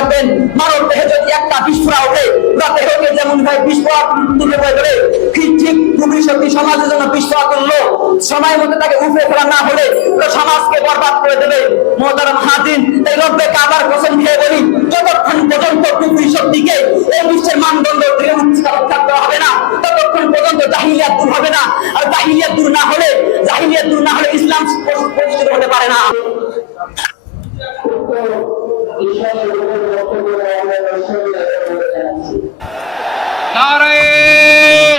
রাখবেন, মানব দেহে যদি একটা বিস্ফোরা ওঠে, দেহকে যেমন ভাই বিস্ফোরক তুলে ধরে ঠিক ভবিষ্যৎ সমাজের জন্য বিস্ফোরক করলো, সময় মতো তাকে উপরে ফেলা না হলে সমাজকে বরবাদ করে দেবে। মোহতারাম হাজির, এই রব্বে কাবার কসম খেয়ে বলি, যতক্ষণ পর্যন্ত ভবিষ্যৎটিকে এই বিশ্বের মানদণ্ড থেকে মুক্তি থাকতে হবে না, ততক্ষণ পর্যন্ত জাহিলিয়াত দূর হবে না। আর জাহিলিয়াত দূর না হলে ইসলাম প্রতিষ্ঠিত হতে পারে না। নারে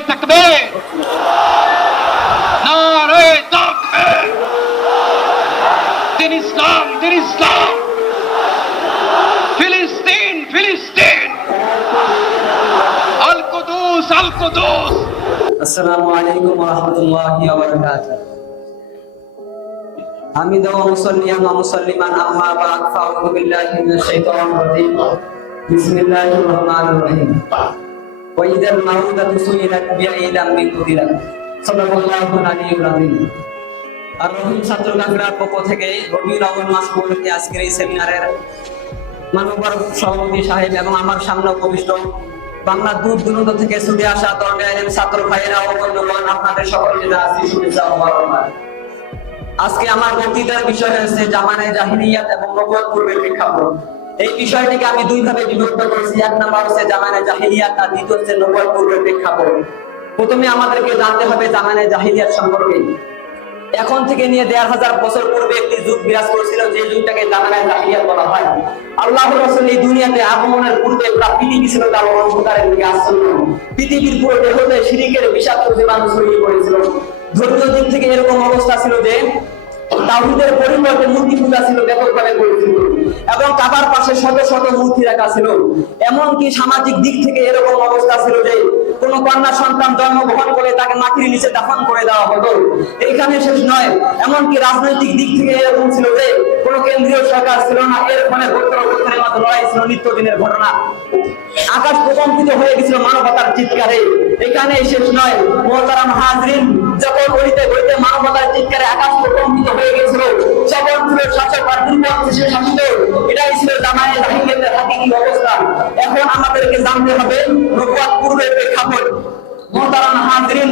তাকবীর, নারে তাকবীর, দিন ইসলাম, দিন ইসলাম, ফিলিস্তিন, ফিলিস্তিন, আল কুদুস, আল কুদুস। আসসালামু আলাইকুম ওয়া রাহমাতুল্লাহি ওয়া বারাকাতুহু। হামিদা ওয়া মুসাল্লিয়ান ওয়া মুসাল্লিমান আম্মা বা'দ, ফাআউযু বিল্লাহি মিনাশ শাইতানির রাজীম। বিসমিল্লাহির রহমানির রহিম। ওয়া ইযাল মাউদাতু সুইলাত বিআইয়ি যামবিন কুতিলাত। সাল্লাল্লাহু আলাইহি ওয়া সাল্লাম। আর রহিম ছাত্র কাফেলার পক্ষ থেকে রবিউল আউয়াল মাস উপলক্ষে আজকের এই সেমিনারের মানবর সভাপতি সাহেব এবং আমার সামনে উপবিষ্ট বাংলা দূর দূরান্ত থেকে ছুটে আসা দরগাহের ছাত্র ভাইয়েরা ও বন্ধুগণ, আপনাদের সকলকে জানাচ্ছি শুভেচ্ছা ও মোবারকবাদ। আজকে আমার বক্তৃতার বিষয় হচ্ছে জামানায়ে জাহিলিয়াত এবং নবুয়ত পূর্বের প্রেক্ষাপট। এই বিষয়টিকে আমি দুই ভাবে বিভক্ত করেছি। এক নাম্বার হচ্ছে জামানায়ে জাহিলিয়াত আর দ্বিতীয় হচ্ছে নবুয়ত পূর্বের প্রেক্ষাপট। প্রথমে আমাদেরকে জানতে হবে জামানায়ে জাহিলিয়াত সম্পর্কে। এখন থেকে নিয়ে ১৫০০ বছর পূর্বে একটি যুগ বিরাজ করেছিল, যে যুগটাকে জামানায়ে জাহিলিয়াত বলা হয়। আল্লাহর রাসূল এই দুনিয়াতে আগমনের পূর্বে পুরো পৃথিবী ছিল তার অন্ধকারের দিকে আচ্ছন্ন। পৃথিবীর পুরো দেহতে শিরকের বিষাক্ত জীবাণু ছড়িয়ে পড়েছিল। ধর্মীয় দিক থেকে এরকম অবস্থা ছিল যে তাওহীদের পরিবর্তে মূর্তি পূজা ছিল ব্যাপকভাবে পরিচিত এবং কাবার পাশে শত শত মূর্তি রাখা ছিল। এমনকি সামাজিক দিক থেকে এরকম অবস্থা ছিল যে কোন কন্যা সন্তান জন্মগ্রহণ করে তাকে মাটির নিচে দাফন করে দেওয়া হতো। এইখানে শেষ নয়, এমনকি রাজনৈতিক দিক থেকে এরকম ছিল যে কোন কেন্দ্রীয় সরকার ছিল না, এর ফলে গোত্রের মতো লড়াই ছিল নিত্যদিনের ঘটনা। আকাশ প্রকম্পিত হয়ে গেছিল মানবতার চিৎকারে। এখানে শেষ নয়, মুহতারাম হাজরিন, যখন গলিতে গলিতে মানবতার চিৎকারে আকাশ প্রকম্পিত হয়ে গেছিল, সকল শাসক আর দুর্বল দেশের শাসিত, এটাই ছিল জামানায়ে জাহিলিয়াতের হাকিকি অবস্থা। এখন আমাদেরকে জানতে হবে নবুয়ত পূর্বের প্রেক্ষাপট। মুহতারাম হাজরিন,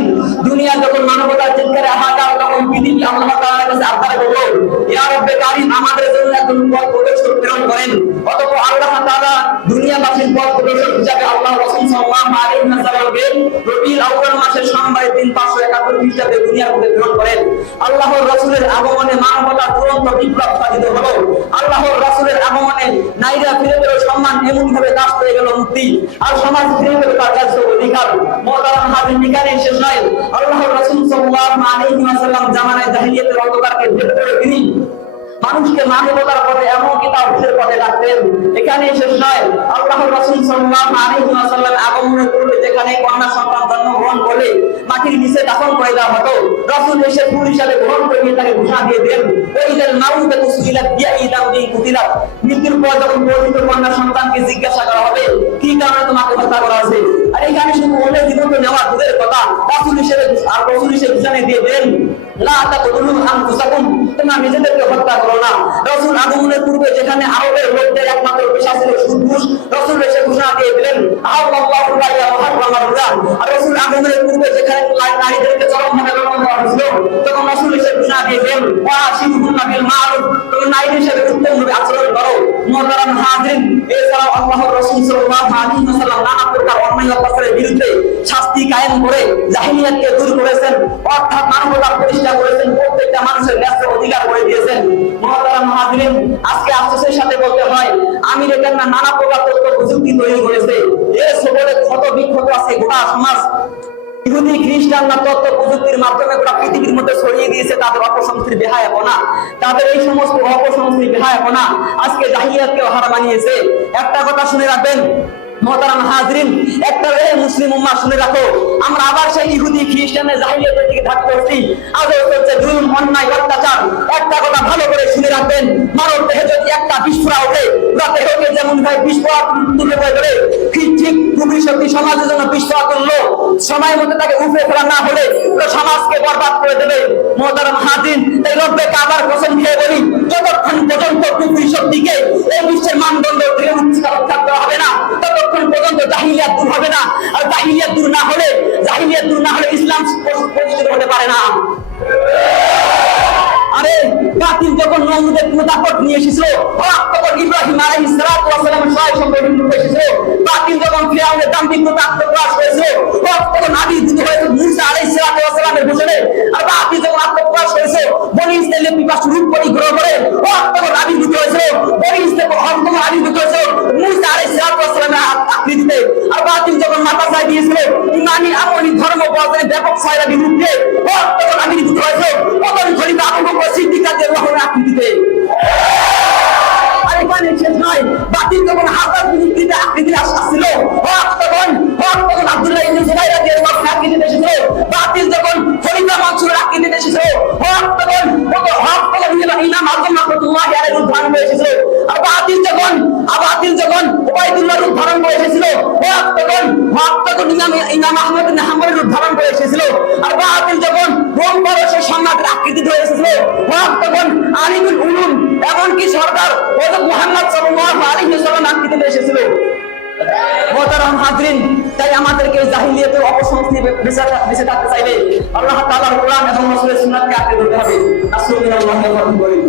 দুনিয়া যখন মানবতার চিৎকারে হাহাকার, তখন পৃথিবী আল্লাহ তাআলার কাছে আবদার করলো, ইয়া রব্বে কারীম, আমাদের জন্য একজন পথ প্রদর্শক প্রেরণ করেন। অতঃপর আল্লাহ তাআলা দুনিয়াবাসীর পথ প্রদর্শক হিসেবে আল্লাহ রাসূল সাল্লাল্লাহু আলাইহি ওয়াসাল্লামকে রবিউল আউয়াল মাসের সোমবারের দিন 571 খ্রিস্টাব্দে দুনিয়ার মধ্যে প্রেরণ করেন। আল্লাহর রাসূলের আগমনে মানবতা তুরন্ত বিপ্লব সাধিত হলো। আল্লাহর রাসূলের আগমনে নারীরা ফিরে পেল সম্মান, এমন ভাবে দাস হয়ে গেল মুক্তি, আর সমাজ ফিরে পেল তার কাছে অধিকার। মুহতারাম হাজরিন, এখানে শেষ নয়, আল্লাহর রাসূল সাল্লাল্লাহু আলাইহি ওয়াসাল্লাম জামানায়ে জাহিলিয়াতের অন্ধকারকে ভেদ করে তিনি মানুষকে মানবতার পথে এমনকি তাওহীদের পথে ডাকতেন। এখানে শেষ নয়, আল্লাহর রাসূল সাল্লাল্লাহু আলাইহি ওয়াসাল্লাম আগমনের পূর্বে যেখানে কন্যা সন্তান জন্মগ্রহণ করলে মাটির নিচে দাফন করে দেওয়া হতো, রাসূল এসে ফুল হিসাবে গ্রহণ করে তাকে ঘোষণা দিয়ে দেন, ওইদাল মাউদাতু সুইলাত বিআইয়ি যামবিন কুতিলাত। মৃত্যুর পর যখন পরিচিত কন্যা সন্তানকে জিজ্ঞাসা করা হবে কি কারণে তোমাকে হত্যা করা হয়েছে, আর এখানে শুধু ওদের জীবন নেওয়া দূরের কথা, রাসূল হিসেবে ঘোষণা দিয়ে দেন, লা তাকতুলু আনফুসাকুম, তোমরা নিজেদেরকে হত্যা করো না। রাসূল আগমনের পূর্বে যেখানে আরবের লোকদের একমাত্র পেশা ছিল সুদঘুষ, রাসূল এসে ঘোষণা দিয়ে দিলেন আল্লাহু রাইয়া মুহাম্মাদুর রাসূল। আর রাসূল আগমনের পূর্বে যেখানে নারীদেরকে চরমভাবে দমন করা হয়েছিল, তখন রাসূল এসে ঘোষণা দিয়ে দিলেন ওয়াশিরুহুন্না বিল মারুফ, তোমরা নারীদের সাথে উত্তমভাবে আচরণ করো। মুহতারাম হাজরিন, এছাড়াও আল্লাহর রাসূল সাল্লাল্লাহু আলাইহি ওয়াসাল্লাম নানা প্রকার অন্যায় অত্যাচারের বিরুদ্ধে শাস্তি কায়েম করে জাহিলিয়াতকে দূর করেছেন, অর্থাৎ মানবতার প্রতিষ্ঠা করেছেন, প্রত্যেকটা মানুষের ন্যায্য অধিকার করে দিয়েছেন। মুহতারাম হাজরিন, আজকে আফসোসের সাথে বলতে হয় আমেরিকার নানা প্রকার তথ্য প্রযুক্তি তৈরি করেছে, এর সবলে ক্ষত বিক্ষত আছে গোটা সমাজ। ইহুদি খ্রিস্টানরা তথ্য প্রযুক্তির মাধ্যমে গোটা পৃথিবীর মধ্যে ছড়িয়ে দিয়েছে তাদের অপসংস্কৃতির বেহায়াপনা। তাদের এই সমস্ত অপসংস্কৃতির বেহায়াপনা আজকে জাহিলিয়াতকে হার বানিয়েছে। একটা কথা শুনে রাখবেন মুহতারাম হাজরিন, একটা মুসলিম উম্মাহ শুনে রাখো, আমরা আবার সেই ইহুদি খ্রিস্টানের জাহিলিয়াতের দিকে ধাপ করছি। আজও হচ্ছে জুলুম, অন্যায়, অত্যাচার। একটা কথা ভালো করে শুনে রাখবেন, মানব দেহে যদি একটা বিস্ফোরা ওঠে, দেহকে যেমন ভাই বিস্ফোরক তুলে ধরে ঠিক ভবিষ্যৎ সমাজের জন্য বিস্ফোরক করলো, সময় মতো তাকে উপরে ফেলা না হলে সমাজকে বরবাদ করে দেবে। মুহতারাম হাজির, এই রব্বে কাবার কসম খেয়ে বলি, যতক্ষণ পর্যন্ত ভবিষ্যৎ দিকে এই বিশ্বের মানদণ্ড থেকে মুক্তি পারে না। আরে বাতিল যখন নমরুদের প্রতাপট নিয়ে এসেছিল, হক তখন ইব্রাহিম আলাইহিস সালাতু ওয়াস সালামের সহায় সম্পর্কে নিয়ে এসেছিল। বাতিল যখন ফিরআউনের দাম্ভিক প্রতাপ প্রকাশ করেছিল, হক তখন আদিত হয়েছে মুসা আলাইহিস সালাতু ওয়াস সালামের ঘোষণে। আর বাতিল যখন আত্মপ্রকাশ করেছে, বনি ইসরাইলের পিপাসু রূপ পরিগ্রহ করে, হক তখন আবির্ভূত হয়েছিল। বনি ইসরাইল হক তখন আবির্ভূত হয়েছিল মুসা আলাইহিস সালাতু ওয়াস সালামের আকৃতিতে। আর বাতিল যখন মাথা চাই দিয়েছিল ইমানি আমলি ধর্ম বদলে ব্যাপক ছয়টা বিরুদ্ধে, হক তখন আবির্ভূত হয়েছিল প্রথম খলিফা আবু বকর সিদ্দিক রাদিয়াল্লাহু আনহু আকৃতিতে। আর এখানে শেষ নয়, বাতিল যখন হাজার বিরুদ্ধে আকৃতিতে আসছিল, হক তখন আব্দুল্লাহ ইবনে জুবাইর রাদিয়াল্লাহু আনহু আকৃতিতে এসেছিল। বাতিল যখন খলিফা মানসুর আকৃতিতে এসেছিল, হক তখন ইমাম আযম রাহমাতুল্লাহি আলাইহি রূপ ধারণ করে এসেছিল। আর বাতিল যখন উবাইদুল্লাহ রূপ ধারণ করে এসেছিল, হক তখন ইমাম আহমদ ইবনে হাম্বল রূপ ধারণ করে এসেছিল। আর বাতিল যখন রোম পারস্যের সম্রাটের আকৃতি ধরে এসেছিল, হক তখন আলিমুল উলুম এমনকি সরদার হযরত মুহাম্মদ সাল্লাল্লাহু আলাইহি ওয়াসাল্লাম আকৃতিতে এসেছিল। মোহতারাম হাজরিন, তাই আমাদেরকে জাহিলিয়াতের অপসংস্কৃতি বেঁচে থাকতে চাইলে আল্লাহ তাআলার কোরআন এবং রাসূলের সুন্নাতকে আঁকড়ে ধরতে হবে। রাসূলুল্লাহ সাল্লাল্লাহু আলাইহি ওয়াসাল্লাম বলেন,